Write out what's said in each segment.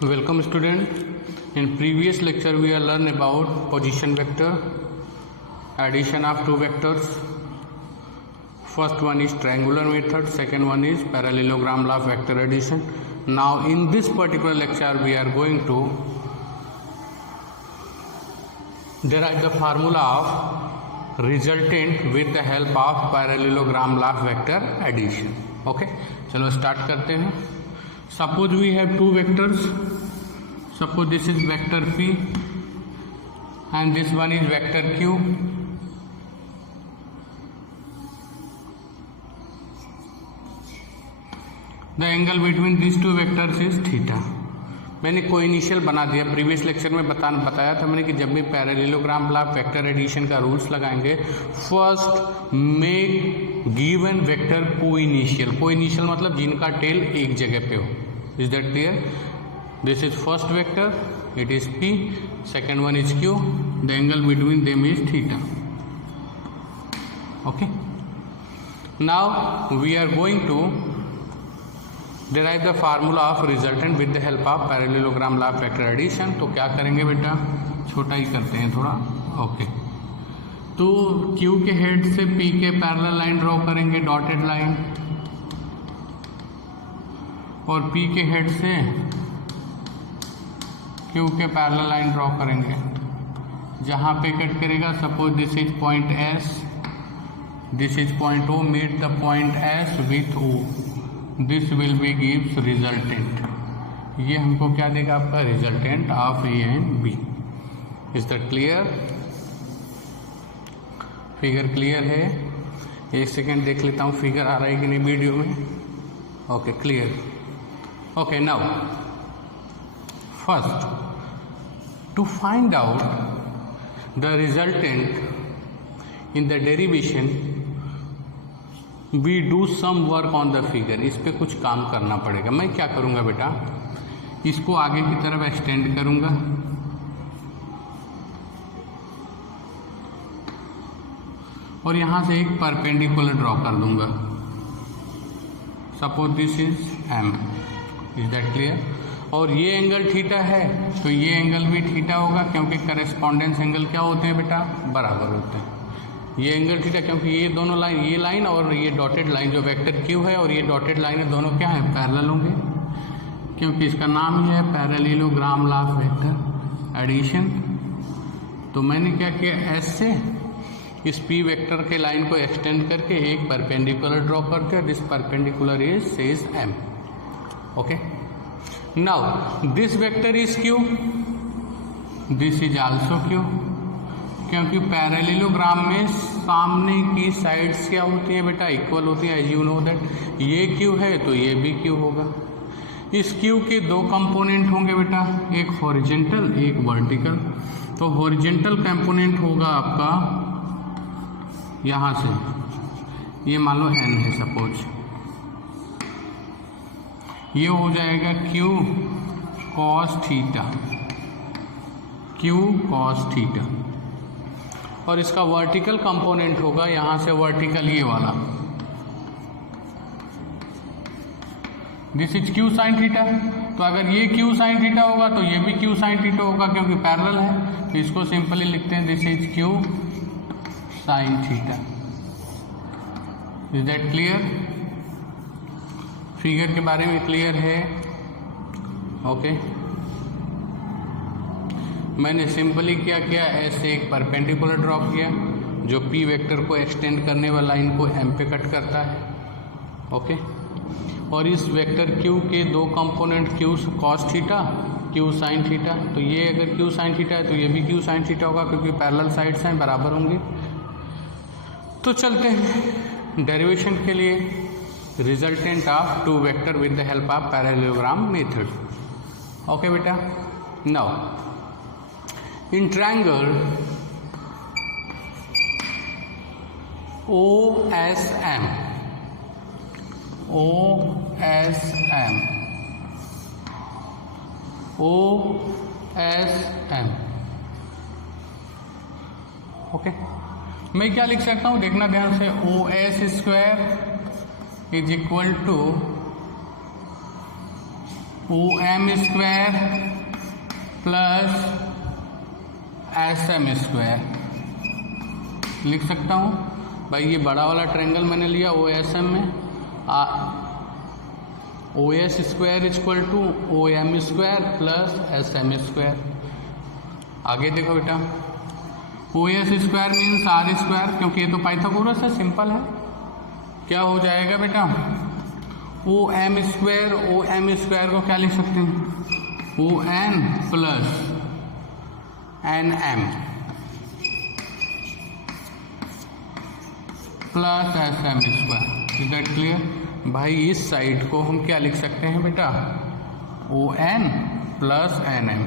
Welcome student. In previous lecture we are learn about position vector, addition of two vectors. First one is triangular method, second one is parallelogram law of vector addition. Now in this particular lecture we are going to derive the formula of resultant with the help of parallelogram law of vector addition. Okay, चलो start करते हैं. Suppose we have two vectors. Suppose this is vector P and this one is vector Q. The angle between these two vectors is theta. मैंने को initial बना दिया. Previous lecture में बताया था मैंने कि जब भी पैरेललोग्राम लॉ वेक्टर एडिशन का रूल्स लगाएंगे, फर्स्ट मेक गिवन वेक्टर को इनिशियल मतलब जिनका टेल एक जगह पे हो. Is that clear? This is first vector, it is P, second one is Q, the angle between them is theta. Okay, now we are going to derive the formula of resultant with the help of parallelogram law of vector addition. तो क्या करेंगे बेटा, छोटा ही करते हैं थोड़ा. Okay, तो Q के हेड से P के पैरेलल लाइन ड्रॉ करेंगे, डॉटेड लाइन, और P के हेड से Q के पैरेलल लाइन ड्रॉ करेंगे. जहाँ पे कट करेगा, suppose this is point S, this is point O, meet the point S with O. This will be gives resultant. ये हमको क्या देगा? आपका resultant of A and B. Is that clear? Figure clear है? एक second देख लेता हूँ फिगर आ रहा है कि नहीं वीडियो में. Okay, clear. Okay, now first to find out the resultant in the derivation we do some work on the figure. इस पे कुछ काम करना पड़ेगा. मैं क्या करूँगा बेटा, इसको आगे की तरफ एक्सटेंड करूँगा, और यहाँ से एक परपेंडिकुलर ड्रॉ कर दूंगा. Suppose this is M. Is that clear? और ये एंगल थीटा है तो ये एंगल भी थीटा होगा, क्योंकि करेस्पॉन्डेंस एंगल क्या होते हैं बेटा? बराबर होते हैं. ये एंगल थीटा, क्योंकि ये दोनों लाइन, ये लाइन और ये डॉटेड लाइन जो वेक्टर Q है और ये डॉटेड लाइन है, दोनों क्या है? पैरेलल होंगे, क्योंकि इसका नाम ही है parallelogram law of vector addition. तो मैंने क्या किया, S से इस P वेक्टर के लाइन को एक्सटेंड करके एक परपेंडिकुलर ड्रॉ कर दिया. This perpendicular is says M. Okay, now this vector is Q, this is also Q, क्योंकि पैरेललोग्राम में सामने की साइड्स क्या होती है बेटा? इक्वल होती है. एज यू नो दैट ये Q है तो ये भी Q होगा. इस Q के दो कंपोनेंट होंगे बेटा, एक हॉरिजेंटल एक वर्टिकल. तो हॉरिजेंटल कंपोनेंट होगा आपका यहाँ से, ये मान लो N है सपोज, ये हो जाएगा Q cos theta, Q cos theta. और इसका वर्टिकल कंपोनेंट होगा यहाँ से वर्टिकल ये वाला, this is Q sine theta. तो अगर ये Q साइन थीटा होगा तो ये भी Q साइन थीटा होगा, क्योंकि पैरेलल है. तो इसको सिंपली लिखते हैं, this is Q sine theta. Is that clear? Figure के बारे में क्लियर है? ओके, मैंने सिंपली क्या किया, ऐसे एक परपेंडिकुलर ड्रॉ किया जो P वेक्टर को एक्सटेंड करने वाला लाइन को M पे कट करता है. ओके, और इस वेक्टर Q के दो component Q cos theta, Q sine theta. तो ये अगर Q साइन थीटा है तो ये भी Q साइन थीटा होगा, क्योंकि पैरेलल साइड्स हैं, बराबर होंगे. तो चलते हैं डेरिवेशन के लिए. Resultant of two vector with the help of parallelogram method. Okay बेटा, now in triangle OSM, okay, मैं क्या लिख सकता हूँ, देखना ध्यान से. OS square is equal to O M square plus S M square लिख सकता हूँ भाई। ये बड़ा वाला ट्रायंगल मैंने लिया ओ एस एम में, O S square equal to O M square plus S M square. आगे देखो बेटा, O S square means R square, क्योंकि ये तो पाइथागोरस है, सिंपल है। क्या हो जाएगा बेटा, ओ एम स्क्वायर को क्या लिख सकते हैं, O N plus N M plus S M square. Is that clear भाई? इस साइड को हम क्या लिख सकते हैं बेटा, O N plus N M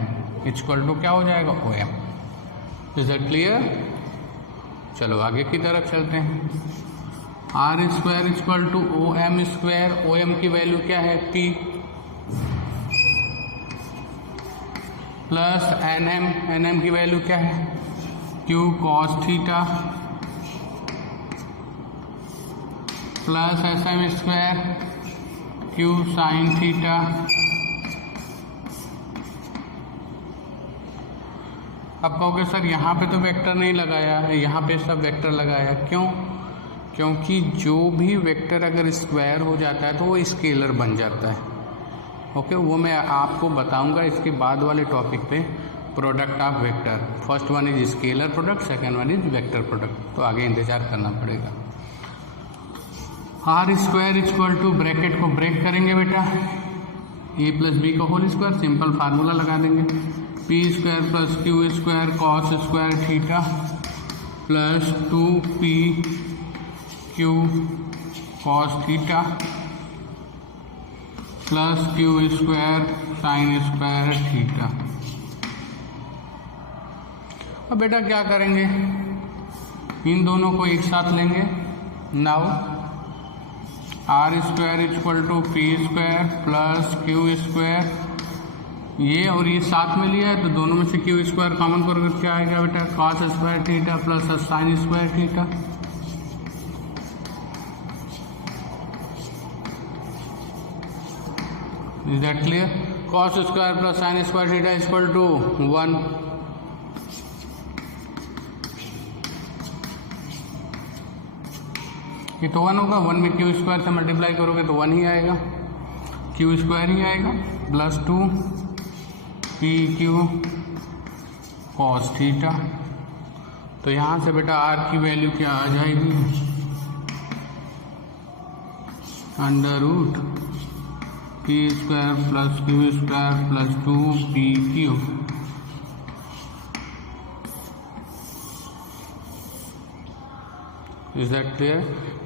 equal to क्या हो जाएगा, O M. Is that clear? चलो आगे की तरफ चलते हैं। R square equal to O M square, O M की वैल्यू क्या है, पी, प्लस एन एम की वैल्यू क्या है, Q cos theta, plus S M square Q sine theta. अब कहोगे सर यहाँ पे तो वेक्टर नहीं लगाया है, यहाँ पे सब वेक्टर लगाया, क्यों? क्योंकि जो भी वेक्टर अगर स्क्वायर हो जाता है तो वो स्केलर बन जाता है। ओके, वो मैं आपको बताऊंगा इसके बाद वाले टॉपिक पे, product of vector. First one is scalar product, second one is vector product, तो आगे इंतजार करना पड़ेगा। R square equal to, bracket को ब्रेक करेंगे बेटा, ए प्लस बी का होल स्क्वायर, सिंपल फार्मूला लगा देंगे, P square plus Q square cos square theta plus 2p Q cos theta plus Q square sine square theta. अब बेटा क्या करेंगे, इन दोनों को एक साथ लेंगे। Now R square equal to P square plus Q square, ये और ये साथ में लिया है तो दोनों में से क्यू स्क्वायर कॉमन करोगे क्या आएगा बेटा, cos square theta plus sine square theta. Is that clear? Cos square plus sine square theta equal to 1। ये तो 1 होगा, 1 में क्यू स्क्वायर से मल्टीप्लाई करोगे तो 1 ही आएगा, क्यू स्क्वायर ही आएगा, plus 2 P Q cos theta. तो यहाँ से बेटा आर की वैल्यू क्या आ जाएगी, under root P square plus Q square plus 2 P Q. Is that clear?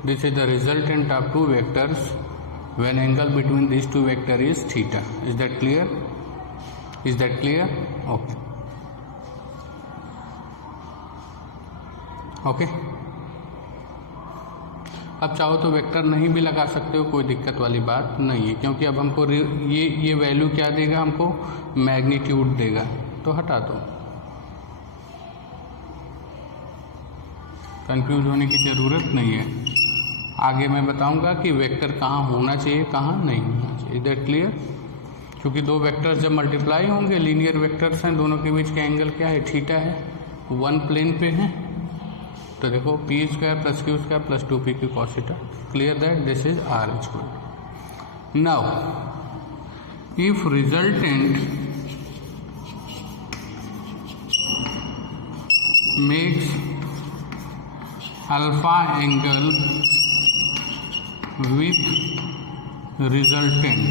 This is the resultant of two vectors when angle between these two vectors is theta. Is that clear? Is that clear? Okay. Okay. अब चाहो तो vector नहीं भी लगा सकते हो, कोई दिक्कत वाली बात नहीं है, क्योंकि अब हमको ये वैल्यू क्या देगा, हमको मैग्नीट्यूड देगा, तो हटा दो, कंफ्यूज होने की ज़रूरत नहीं है। आगे मैं बताऊंगा कि वेक्टर कहाँ होना चाहिए, कहाँ नहीं होना चाहिए। That clear? क्योंकि दो वेक्टर्स जब मल्टीप्लाई होंगे, लीनियर वेक्टर्स हैं, दोनों के बीच का एंगल क्या है, थीटा है, वन प्लेन पे है। तो देखो P square plus Q square plus 2p Q cos theta. Clear that this is R equal. Now if resultant makes alpha angle with resultant,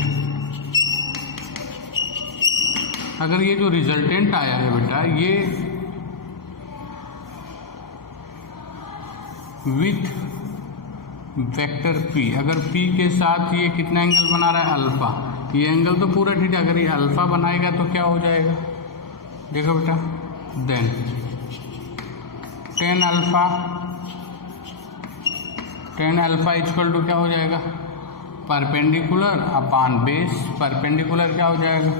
अगर ये जो रिजल्टेंट आया है बेटा, ये विथ वेक्टर p, अगर p के साथ ये कितना एंगल बना रहा है, अल्फा, ये एंगल तो पूरा थीटा, अगर ये अल्फा बनाएगा तो क्या हो जाएगा, देखो बेटा, then tan alpha equal to क्या हो जाएगा, परपेंडिकुलर अपान बेस, परपेंडिकुलर क्या हो जाएगा,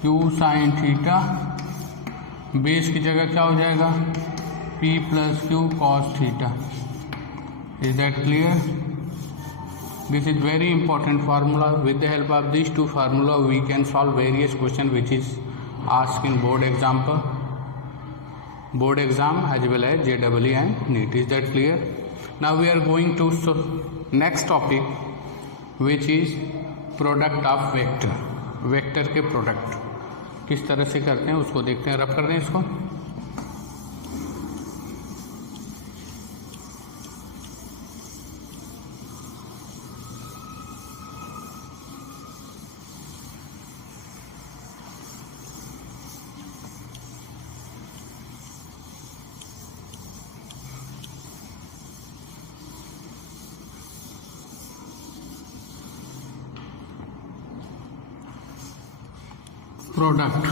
क्यू साइन थीटा, बेस की जगह क्या हो जाएगा, p plus Q cos theta. Is that clear? This is very important formula. With the help of these two formula, we can solve various questions which is asked in board exam as well as JEE and NEET. Is that clear? Now we are going to next topic, which is product of vector. Vector के product किस तरह से करते हैं उसको देखते हैं. रब कर दें इसको. प्रोडक्ट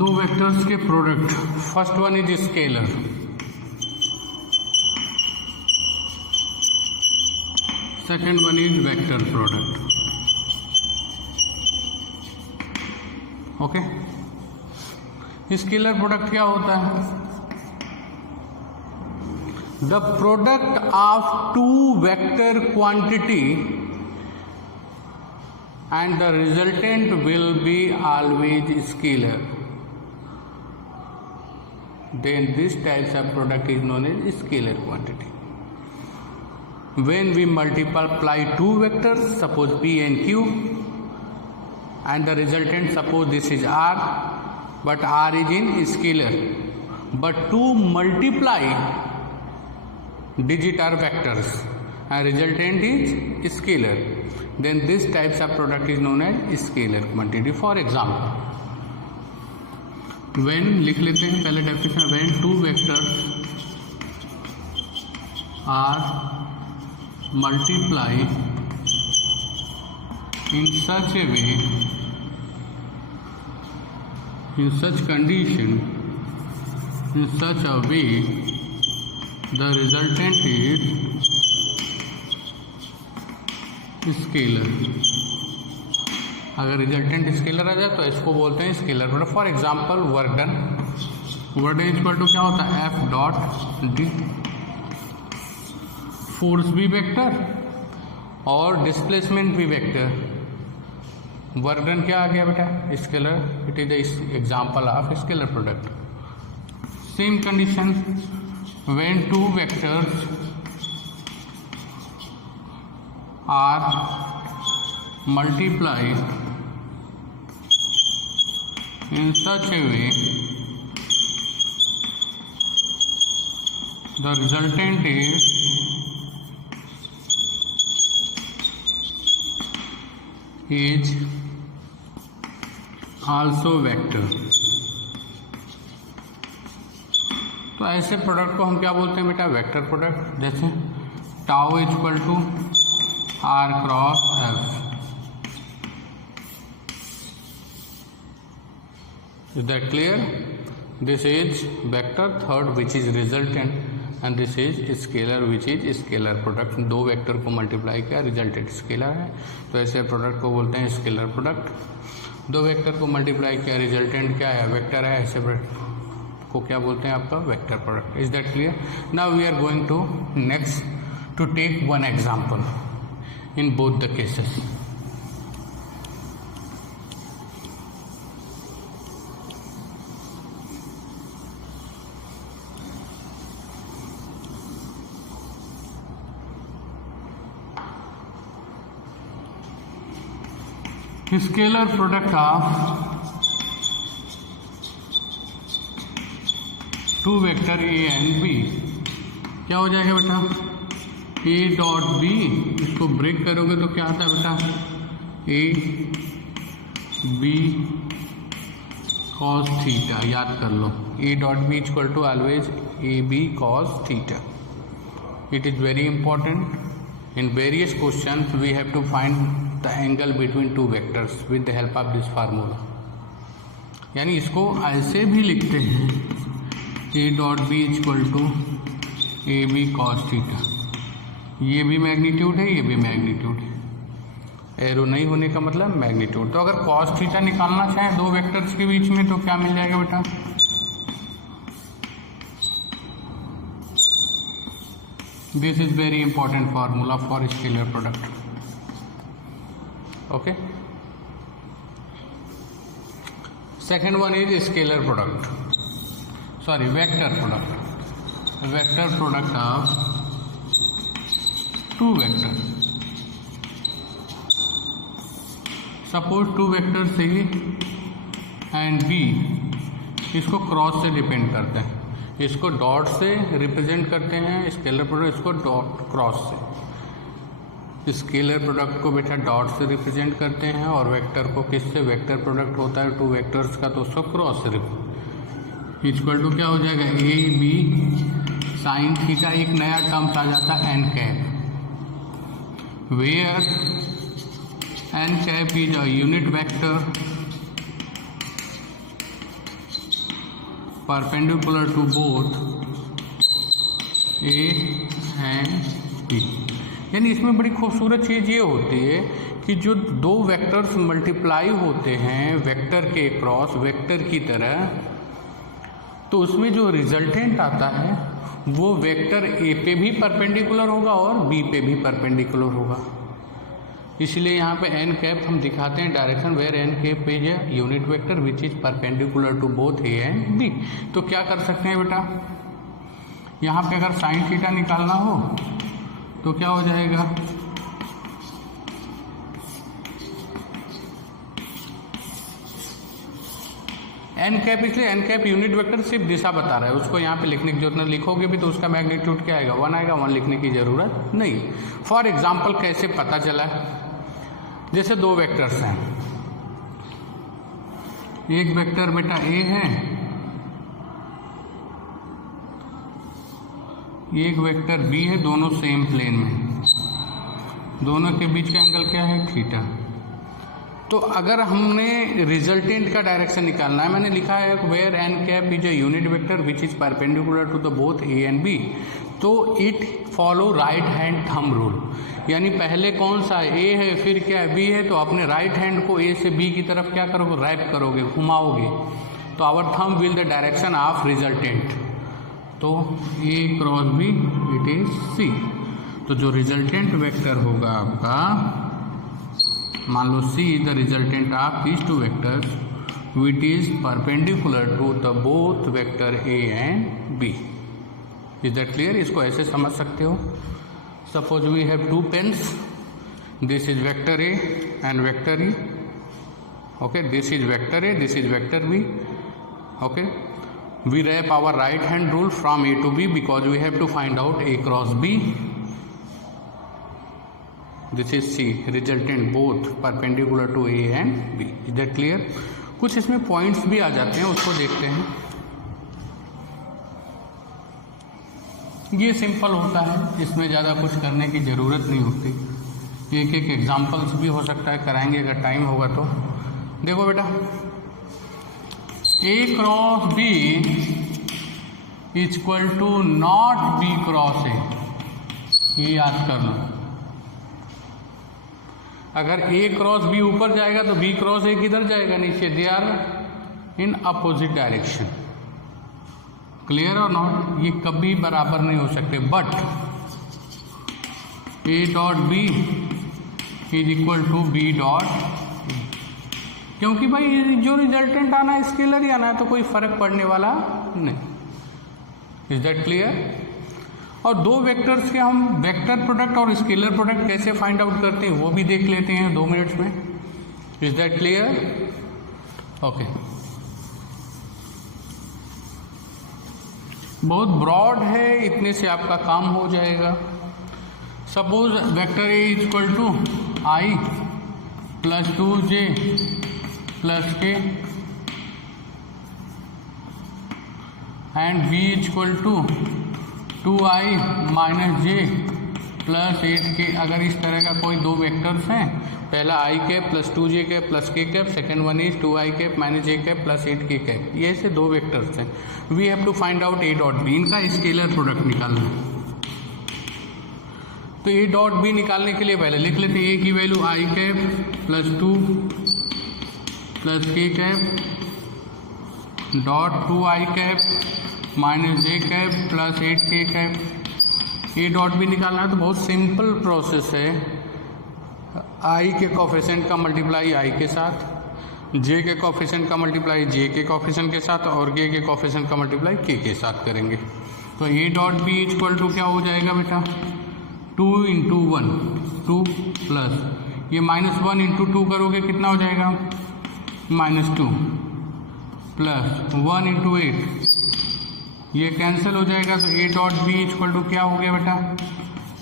दो वेक्टर्स के product. First one is scalar, second one is vector product. Okay. Scalar product क्या होता है? The product of two vector quantity and the resultant will be always scalar. Then this types of product is known as scalar quantity. When we multiply two vectors, suppose P and Q, and the resultant, suppose this is R, but R is in scalar, but to multiply digit are vectors and resultant is scalar, then this types of product is known as scalar quantity. For example, when लिख लेते हैं पहले definition. when two vectors are multiplied in such a way, in such condition, in such a way, the resultant is scalar. अगर resultant scalar आ जाए तो इसको बोलते हैं scalar product. For example work done. Work done equal to क्या होता है? F dot D. फोर्स भी वेक्टर और डिस्प्लेसमेंट भी वेक्टर. वर्क डन क्या आ गया बेटा? Scalar. It is the example of scalar product. Same condition, when two vectors are multiplied in such a way, the resultant is also vector. तो ऐसे product को हम क्या बोलते हैं बेटा? Vector product. जैसे tau equal to R cross F. Is that clear? This is vector. Third which is resultant and this is scalar which is scalar product. दो वेक्टर को मल्टीप्लाई किया, रिजल्टेंट स्केलर है, तो ऐसे प्रोडक्ट को बोलते हैं स्केलर प्रोडक्ट. दो वेक्टर को मल्टीप्लाई किया, रिजल्टेंट क्या है? वेक्टर है. ऐसे प्रोडक्ट को क्या बोलते हैं? आपका vector product. Is that clear? Now we are going to next to take one example in both the cases. Scalar product of two vector A and B क्या हो जाएगा बेटा? A dot B. इसको ब्रेक करोगे तो क्या आता है बेटा? A B cos theta. याद कर लो, A dot B equal to always A B cos theta. It is very important. In various question we have to find the angle between two vectors with the help of this formula. यानी इसको ऐसे भी लिखते हैं, A dot B equal to A B cos theta. ये भी magnitude है, ये भी मैग्नीट्यूड है. एरो नहीं होने का मतलब मैग्नीट्यूड. तो अगर कॉस थीटा निकालना चाहें दो वेक्टर्स के बीच में तो क्या मिल जाएगा बेटा? This is very important formula for scalar product. Okay. Second one is scalar product. Sorry, vector product. Vector product of two vectors. Suppose two vectors A and B इसको क्रॉस से डिपेंड करते हैं, इसको डॉट से represent करते हैं scalar product, इसको dot cross से। स्केलर प्रोडक्ट को बेटा डॉट से रिप्रेजेंट करते हैं और वेक्टर को किससे, वेक्टर प्रोडक्ट होता है टू वेक्टर्स का तो उसको क्रॉस से इक्वल टू क्या हो जाएगा, ए बी साइन थीटा, एक नया टर्म्स आ जाता है N cap, where N cap is a unit vector perpendicular to both A and B. यानी इसमें बड़ी खूबसूरत चीज़ ये होती है कि जो दो वेक्टर्स मल्टीप्लाई होते हैं वेक्टर के क्रॉस वेक्टर की तरह, तो उसमें जो रिजल्टेंट आता है वो वेक्टर ए पे भी परपेंडिकुलर होगा और बी पे भी परपेंडिकुलर होगा। इसलिए यहाँ पे एन कैप हम दिखाते हैं direction where N cap is a unit vector which is perpendicular to both A and B. तो क्या कर सकते हैं बेटा, यहाँ पे अगर साइन थीटा निकालना हो तो क्या हो जाएगा, एन कैप, इसलिए एन कैप यूनिट वेक्टर सिर्फ दिशा बता रहा है, उसको यहाँ पे लिखने की जरूरत नहीं, लिखोगे भी तो उसका मैग्नीट्यूड क्या आएगा, 1 आएगा, 1 लिखने की जरूरत नहीं। फॉर एग्जाम्पल कैसे पता चला है, जैसे दो वेक्टर्स हैं, एक वेक्टर बेटा ए है, एक वेक्टर बी है, दोनों सेम प्लेन में, दोनों के बीच का एंगल क्या है, थीटा। तो अगर हमने रिजल्टेंट का डायरेक्शन निकालना है, मैंने लिखा है where N cap is a unit vector which is perpendicular to the both A and B, तो it follow right hand thumb rule. यानी पहले कौन सा ए है फिर क्या है बी है, तो अपने राइट हैंड को ए से बी की तरफ क्या करोगे, रैप करोगे, घुमाओगे, तो our thumb will the direction of resultant, तो A cross B it is C. तो जो रिजल्टेंट वेक्टर होगा आपका, मान लो C is the resultant of these two vectors which is perpendicular to the both vector A and B. Is that clear? इसको ऐसे समझ सकते हो, suppose we have two pens, this is vector A and vector E, okay, this is vector A, this is vector B, okay, we wrap our right hand rule from A to B because we have to find out A cross B. This is C, resultant both perpendicular to A and B. Is that clear? कुछ इसमें points भी आ जाते हैं, उसको देखते हैं। ये simple होता है, इसमें ज़्यादा कुछ करने की ज़रूरत नहीं होती, एक एक एग्जाम्पल्स भी हो सकता है कराएंगे अगर टाइम होगा तो। देखो बेटा, A cross B equal to not B cross A, ये याद कर लो। अगर A क्रॉस B ऊपर जाएगा तो B क्रॉस A किधर जाएगा, नीचे। They are in opposite direction, clear और नॉट, ये कभी बराबर नहीं हो सकते। But A dot B is equal to B dot, क्योंकि भाई जो रिजल्टेंट आना है स्केलर ही आना है, तो कोई फर्क पड़ने वाला नहीं। Is that clear? और दो वेक्टर्स के हम वेक्टर प्रोडक्ट और स्केलर प्रोडक्ट कैसे फाइंड आउट करते हैं वो भी देख लेते हैं 2 मिनट्स में। Is that clear? ओके, बहुत ब्रॉड है, इतने से आपका काम हो जाएगा। Suppose vector A equal to I plus 2j plus K and B equal to 2i minus J plus 8k। अगर इस तरह का कोई दो वेक्टर्स हैं, पहला i cap plus 2j cap plus k cap, second one is 2i cap minus j cap plus 8k cap, ये ऐसे दो वेक्टर्स हैं। We have to find out a dot B, इनका स्केलर प्रोडक्ट निकालना है। तो a डॉट बी निकालने के लिए पहले लिख लेते हैं a की value i cap plus 2 plus k cap dot 2i cap minus j cap plus 8k cap. A dot B निकालना है तो बहुत सिंपल प्रोसेस है। आई के कोफिशिएंट का मल्टीप्लाई आई के साथ, जे के कोफिशिएंट का मल्टीप्लाई जे के कोफिशिएंट के साथ और के कोफिशिएंट का मल्टीप्लाई के साथ करेंगे। तो A dot B equal to क्या हो जाएगा बेटा, 2 × 1 2 प्लस ये -1 × 2 करोगे कितना हो जाएगा, -2 प्लस 1 × 8 ये कैंसिल हो जाएगा। तो A dot B equal to क्या हो गया बेटा,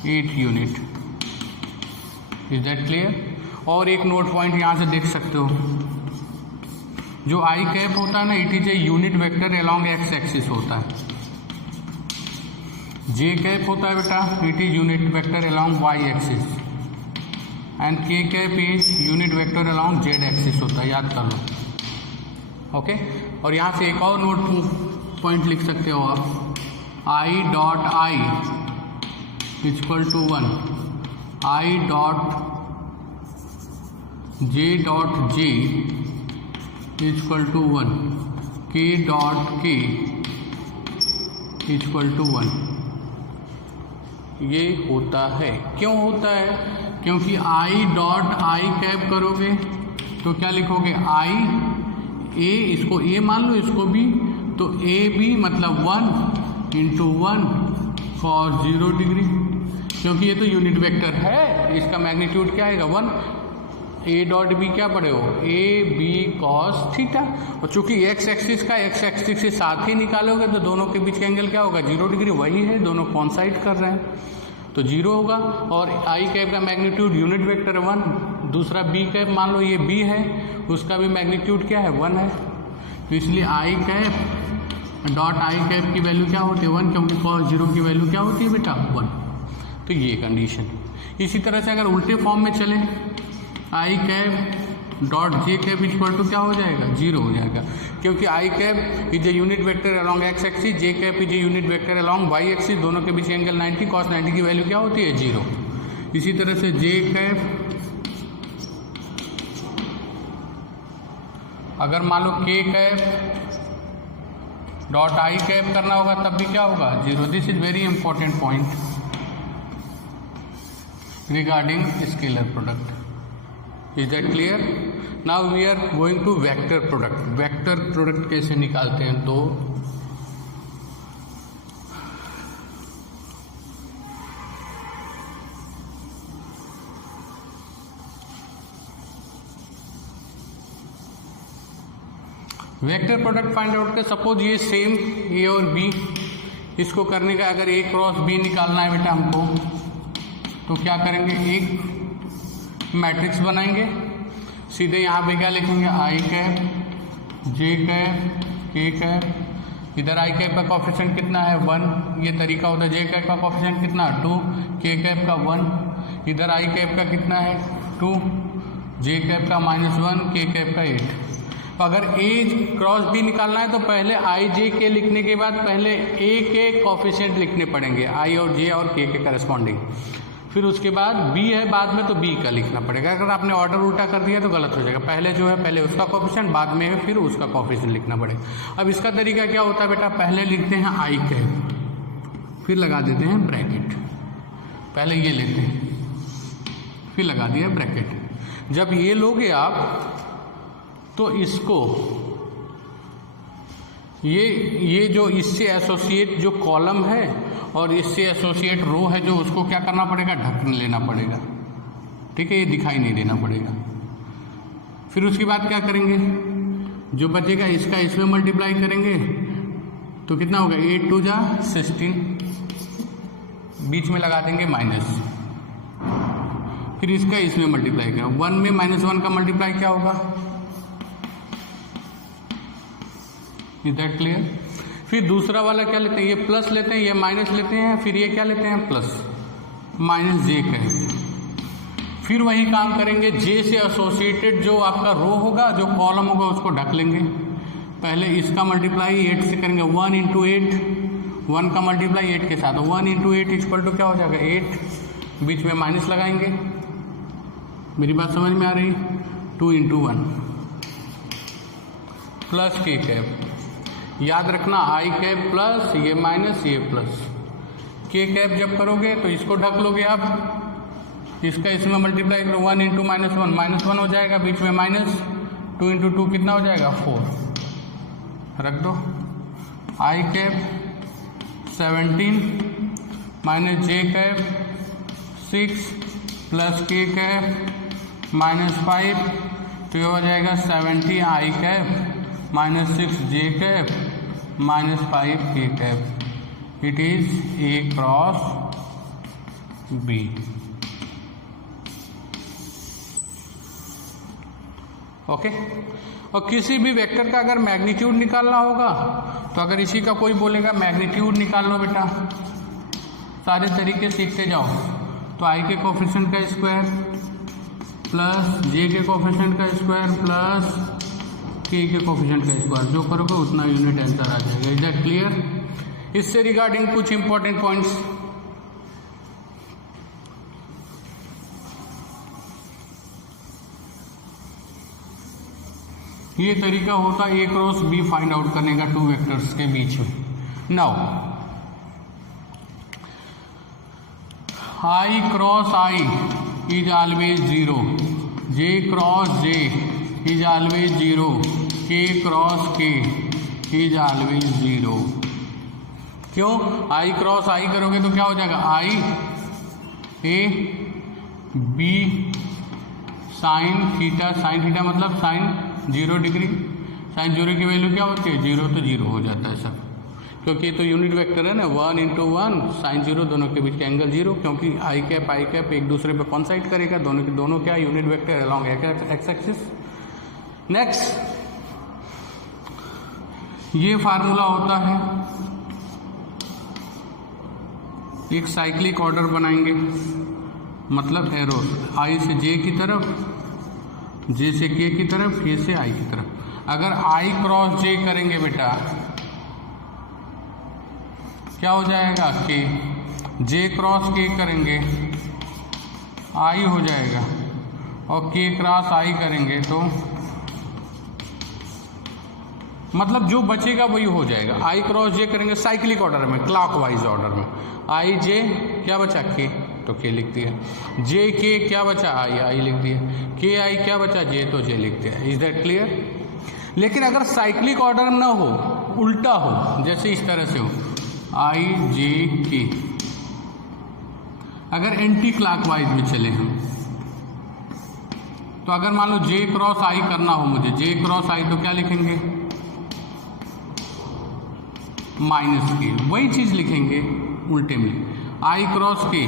8 यूनिट। Is that clear. और एक नोट पॉइंट यहाँ से देख सकते हो, जो आई कैप होता है ना, it is a unit vector along X axis होता है। जे कैप होता है बेटा, it is unit vector along Y axis and K cap is unit vector along Z axis होता है, याद कर लो। ओके और यहाँ से एक और नोट पॉइंट लिख सकते हो आप, I dot I equal to 1, I dot J equal to 1, K dot के इक्वल टू 1। ये होता है, क्यों होता है, क्योंकि आई डॉट आई कैप करोगे तो क्या लिखोगे, आई ए, इसको ए मान लो इसको बी, तो ए बी मतलब 1 × 1 cos 0 डिग्री, क्योंकि ये तो यूनिट वेक्टर है, इसका मैग्नीट्यूड क्या आएगा 1। ए डॉट बी क्या पढ़े हो, ए बी कॉस थीटा, और चूंकि एक्स एक्सिस का एक्स एक्सिस के साथ ही निकालोगे तो दोनों के बीच का एंगल क्या होगा, 0 डिग्री, वही है, दोनों कॉन्साइड कर रहे हैं तो 0 होगा। और आई कैप का मैग्नीट्यूड यूनिट वेक्टर 1, दूसरा बी कैप मान लो ये बी है, उसका भी मैग्नीट्यूड क्या है 1 है, तो इसलिए आई कैप डॉट आई कैप की वैल्यू क्या होती है 1, क्योंकि cos 0 की वैल्यू क्या होती है बेटा 1। तो ये कंडीशन। इसी तरह से अगर उल्टे फॉर्म में चले, I cap dot J cap equal to क्या हो जाएगा, 0 हो जाएगा, क्योंकि I cap is a unit vector along X axis, J cap is a unit vector along Y axis, दोनों के बीच एंगल 90, cos 90 की वैल्यू क्या होती है 0। इसी तरह से जे कैप अगर मान लो के कैप डॉट आई कैप करना होगा तब भी क्या होगा 0। This is very important point regarding scalar product. Is that clear. Now we are going to vector product. Vector product कैसे निकालते हैं, तो वेक्टर प्रोडक्ट फाइंड आउट के सपोज ये सेम ए और बी, इसको करने का अगर ए क्रॉस बी निकालना है बेटा हमको, तो क्या करेंगे, एक मैट्रिक्स बनाएंगे, सीधे यहाँ पे क्या लिखेंगे, आई कैप जे कैप के कैप, इधर आई कैप का कोफिशिएंट कितना है 1, ये तरीका होता है, जे कैप का कोफिशिएंट कितना 2, के कैप का 1, इधर आई कैप का कितना है 2, जे कैप का -1, के कैप का 8। तो अगर ए क्रॉस बी निकालना है तो पहले आई जे के लिखने के बाद पहले ए के कोफिशिएंट लिखने पड़ेंगे, आई और जे और के करस्पॉन्डिंग, फिर उसके बाद बी है बाद में तो बी का लिखना पड़ेगा। अगर आपने ऑर्डर उल्टा कर दिया तो गलत हो जाएगा, पहले जो है पहले उसका कोफिशिएंट, बाद में है फिर उसका कोफिशिएंट लिखना पड़ेगा। अब इसका तरीका क्या होता है बेटा, पहले लिखते हैं आई कैप, फिर लगा देते हैं ब्रैकेट, पहले ये लेते हैं फिर लगा दिया ब्रैकेट। जब ये लोगे आप तो इसको ये जो इससे एसोसिएट जो कॉलम है और इससे एसोसिएट रो है जो, उसको क्या करना पड़ेगा, ढक लेना पड़ेगा, ठीक है, ये दिखाई नहीं देना पड़ेगा। फिर उसके बाद क्या करेंगे, जो बचेगा इसका इसमें मल्टीप्लाई करेंगे तो कितना होगा, 8 2 जा 16, बीच में लगा देंगे माइनस, फिर इसका इसमें मल्टीप्लाई करें, 1 में -1 का मल्टीप्लाई क्या होगा, इज दैट क्लियर। फिर दूसरा वाला क्या लेते हैं, ये प्लस लेते हैं, ये माइनस लेते हैं, फिर ये क्या लेते हैं प्लस माइनस जे करेंगे। फिर वही काम करेंगे, जे से एसोसिएटेड जो आपका रो होगा, जो कॉलम होगा उसको ढक लेंगे, पहले इसका मल्टीप्लाई 8 से करेंगे, 1 × 8, 1 का मल्टीप्लाई 8 के साथ, 1 × 8 इक्वल टू क्या हो जाएगा 8, बीच में माइनस लगाएंगे, मेरी बात समझ में आ रही, 2 × 1 प्लस के कैप, याद रखना आई कैप प्लस ये माइनस ये प्लस, के कैप जब करोगे तो इसको ढक लोगे आप, इसका इसमें मल्टीप्लाई करो, 1 इंटू -1 -1 हो जाएगा, बीच में माइनस, 2 इंटू 2 कितना हो जाएगा 4, रख दो। आई कैप 17 माइनस जे कैप 6 प्लस के कैप -5, तो ये हो जाएगा 70 आई कैप -6 जे कैप -5 के cap. It is A cross B। Okay, और किसी भी वेक्टर का अगर मैग्नीट्यूड निकालना होगा तो अगर इसी का कोई बोलेगा मैग्नीट्यूड निकाल लो बेटा, सारे तरीके सीखते जाओ। तो आई के कोफिशिएंट का स्क्वायर प्लस जे के कोफिशिएंट का स्क्वायर प्लस के कोफिशिएंट का स्क्वायर, जो करोगे उतना यूनिट आंसर आ जाएगा। Is that clear? इससे रिगार्डिंग कुछ इंपॉर्टेंट पॉइंट्स, ये तरीका होता है A cross B find out करने का टू वेक्टर्स के बीच में। Now I cross I is always 0, J cross J is always 0, K cross K is always 0। क्यों? I क्रॉस I करोगे तो क्या हो जाएगा, I A B sine theta मतलब साइन 0 डिग्री, साइन 0 की वैल्यू क्या होती है 0, तो 0 हो जाता है सब, क्योंकि ये तो यूनिट वेक्टर है ना, 1 इंटू 1 साइन 0, दोनों के बीच का एंगल 0, क्योंकि आई कैप एक दूसरे पे कॉन्साइड करेगा, दोनों क्या unit vector along x axis. Next, ये फार्मूला होता है, एक साइक्लिक ऑर्डर बनाएंगे, मतलब एरो आई से जे की तरफ, जे से के की तरफ, के से आई की तरफ। अगर आई क्रॉस जे करेंगे बेटा क्या हो जाएगा, के, जे क्रॉस के करेंगे आई हो जाएगा, और के क्रॉस आई करेंगे तो मतलब जो बचेगा वही हो जाएगा। आई क्रॉस जे करेंगे साइक्लिक ऑर्डर में, क्लॉकवाइज ऑर्डर में, आई जे क्या बचा के, तो के लिख दिया, जे के क्या बचा आई लिख दिया, के आई क्या बचा जे, तो जे लिख दिया। Is that clear? लेकिन अगर साइक्लिक ऑर्डर न हो, उल्टा हो, जैसे इस तरह से हो आई जे के, अगर एंटी क्लॉकवाइज में चले हम, तो अगर मान लो जे क्रॉस आई करना हो मुझे, जे क्रॉस आई, तो क्या लिखेंगे माइनस के, वही चीज लिखेंगे उल्टे में, आई क्रॉस के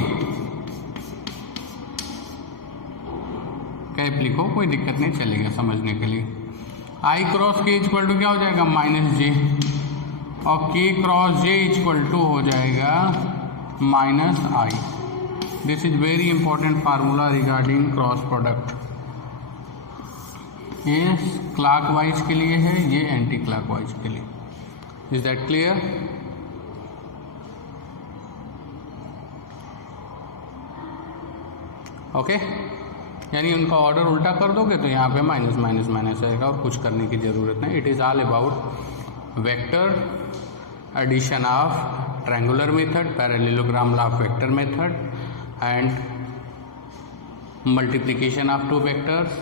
कैप लिखो, कोई दिक्कत नहीं, चलेगा समझने के लिए। आई क्रॉस के इक्वल टू क्या हो जाएगा माइनस जे, और के क्रॉस जे इक्वल टू हो जाएगा minus I. This is very important formula regarding cross product. ये क्लॉकवाइज के लिए है, ये एंटी क्लॉकवाइज के लिए। Is that clear? ओके, यानी उनका ऑर्डर उल्टा कर दोगे तो यहाँ पे माइनस माइनस माइनस आएगा, और कुछ करने की जरूरत नहीं। It is all about vector addition of triangular method, parallelogram of vector method, and multiplication of two vectors.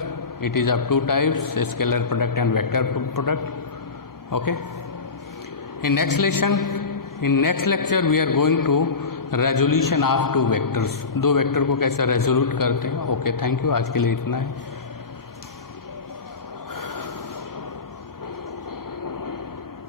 It is of two types, scalar product and vector product. Okay, in next lecture we are going to resolution of two vectors, दो vector को कैसे resolute करते हैं। Okay, thank you, आज के लिए इतना है।